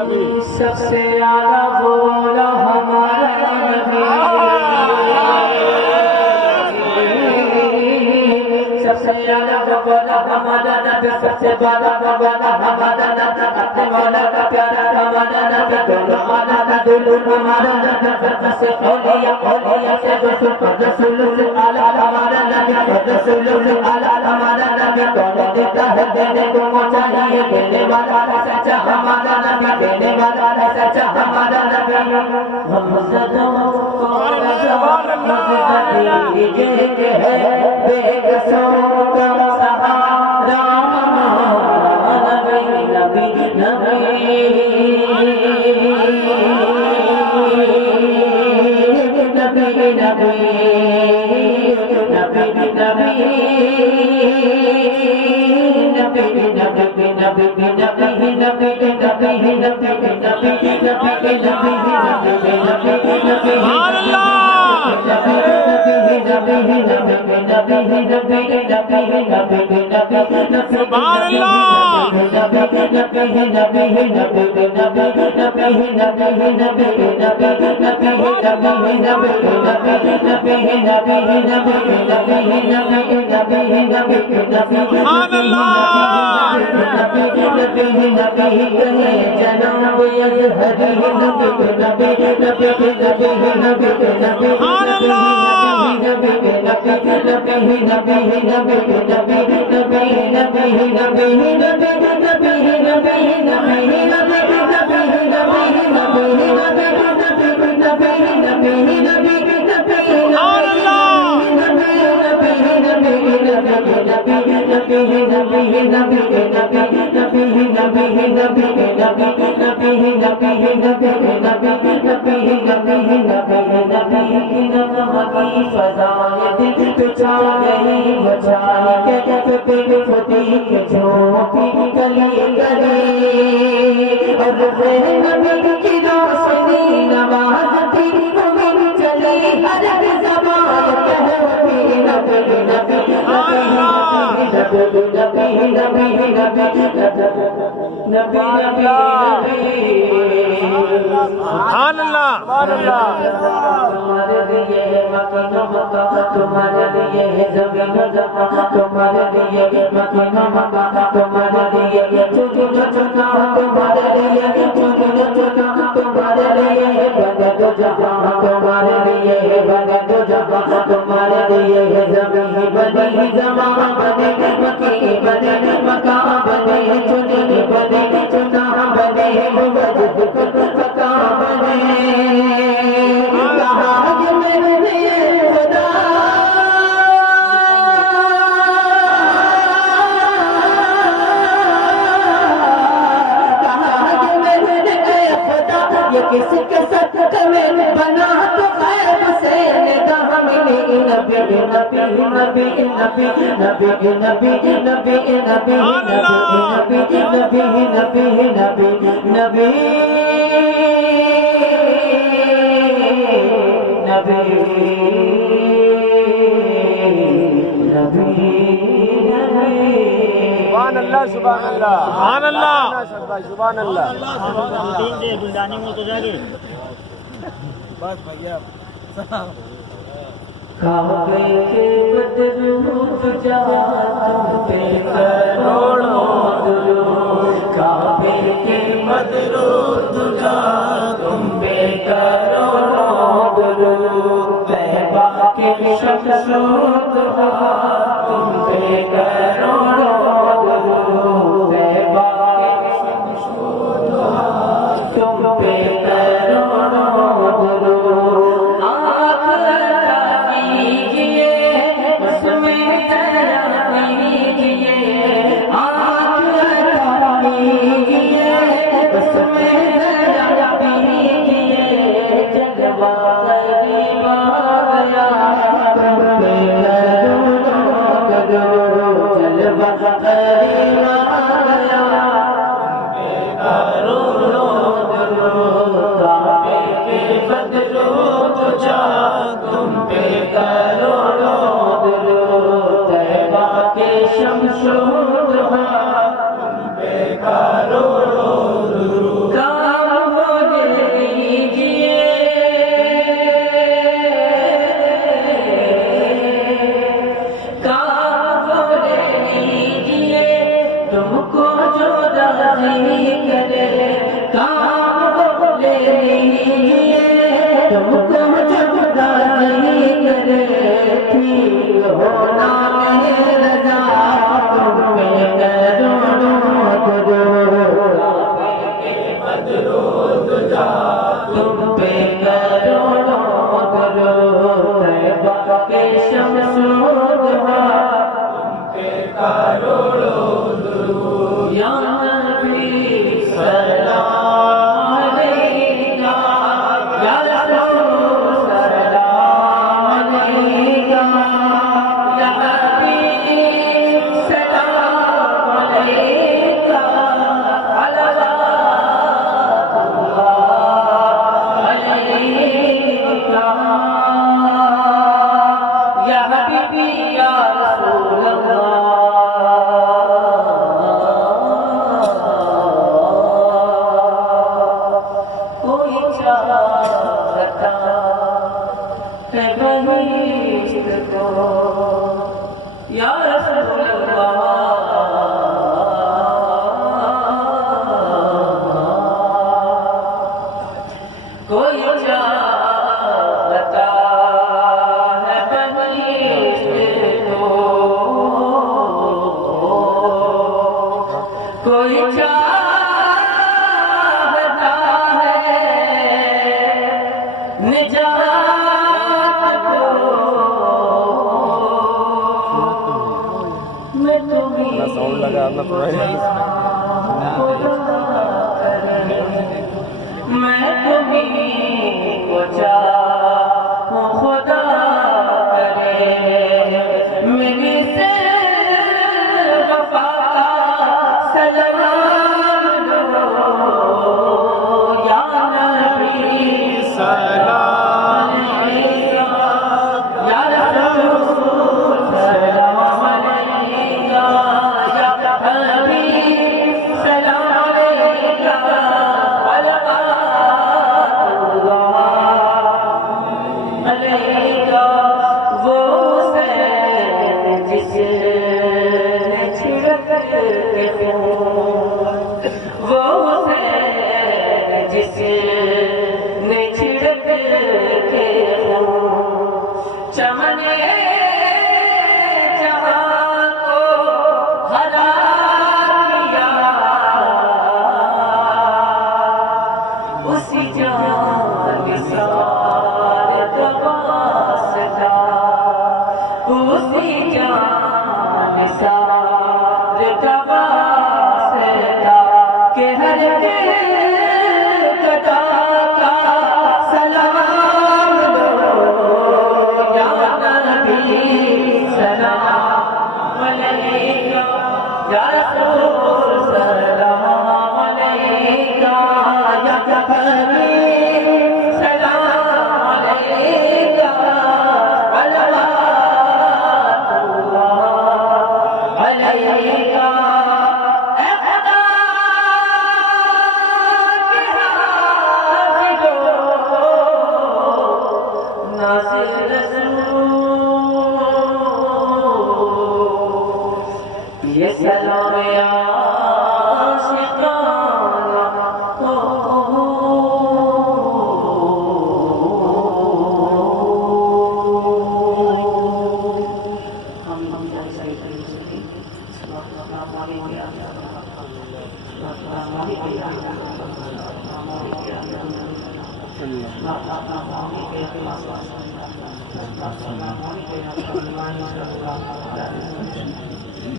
سب سے اعلیٰ بولا ہمارا نبی، سب سے اعلیٰ بولا ہمارا نبی، سب سے بالا بولا ہمارا نبی، اپنے مولا کا پیارا ہمارا نبی، دونوں اعلیٰ دلوں ہمارا نبی، رسول سے اولیاء، اولیاء سے رسول، رسول سے اعلیٰ ہمارا نبی، رسول سے اعلیٰ ہمارا نبی، کون دیتا ہے دینے کو چاہیے، دینے والا ہے سچا ہمارا نبی، دینے والا ہے سچا ہمارا نبی، ہم صدوں کو مدد دیجیے ہے بے قصوں کا سہارا ہمارا نبی، نبی نبی نبی نبی تمہارے لیے مکین و مکہ، تمہارے لیے زمین و زمین، تمہارے لیے مکین و مکہ، تمہارے لیے چنا چنا، تمہارے لیے چنا چنا، تمہارے لیے بنے دو جہاں، تمہارے لیے بنے دو جہاں، تمہارے لیے زمین بنی، زمان بنے، مکین بنے، مکان بنے، چنی بنے، چنا بنے، مجد فقہ بنے، کس کے ساتھ میں بنا تو خیر سے نگاہ ملی، نبی نبی نبی نبی نبی نبی نبی نبی نبی نبی نبی نبی سبحان اللہ سبحان اللہ سبحان اللہ سبحان اللہ گلدانی میں تو جا کے بس بھیا کعبے کے بدرود جہاں تم پہ کروڑوں درود، کعبے کے بدرود جہاں تم پہ کروڑوں درود، طیبہ کے شمس و ضحیٰ تم پہ کروڑوں درود، طیبہ کے شمس و ضحیٰ تم پہ کروڑوں درود، آنکھ عطا کیجئے اس میں ذرا کیجئے، آنکھ عطا کیجئے اس میں ذرا کیجئے، جلوہ غریب آیا تم پہ کروڑوں درود، جلوہ تم پہ کروڑوں درود طیبہ کے شمس و ضحا یا نبی سلام علیکہ یا رسول سلام علیکہ یا حبیب سلام علیکہ صلوات اللہ علیکہ یا حبیبی یا رسول اللہ یا رسول اللہ کوئی چاہتا ہے بہشت کو کوئی چاہتا ہے نجات کو میں تمہیں میں تمہیں کو چاہوں خدا کرے میری سے وفا کا سلام لو یا نبی سلام علیکہ یا رسول سلام علیکہ یا حبیب سلام علیکہ علیکہ وہ حسین جس نے چھڑک کے خون وہ حسین جس نے چھڑک کے خون چمن جہاں کو ہرا کیا اسی جان نثار واسطہ اسی جان نثار واسطہ کہ ہر دل قطع کا سلام دو یا نبی سلام علیکہ یا رسول سلام علیکہ یا حبیب سلام علیکہ صلوات اللہ علیکہ اے خدا کے حاجبو ناصر رسول یہ سلام یا اللہ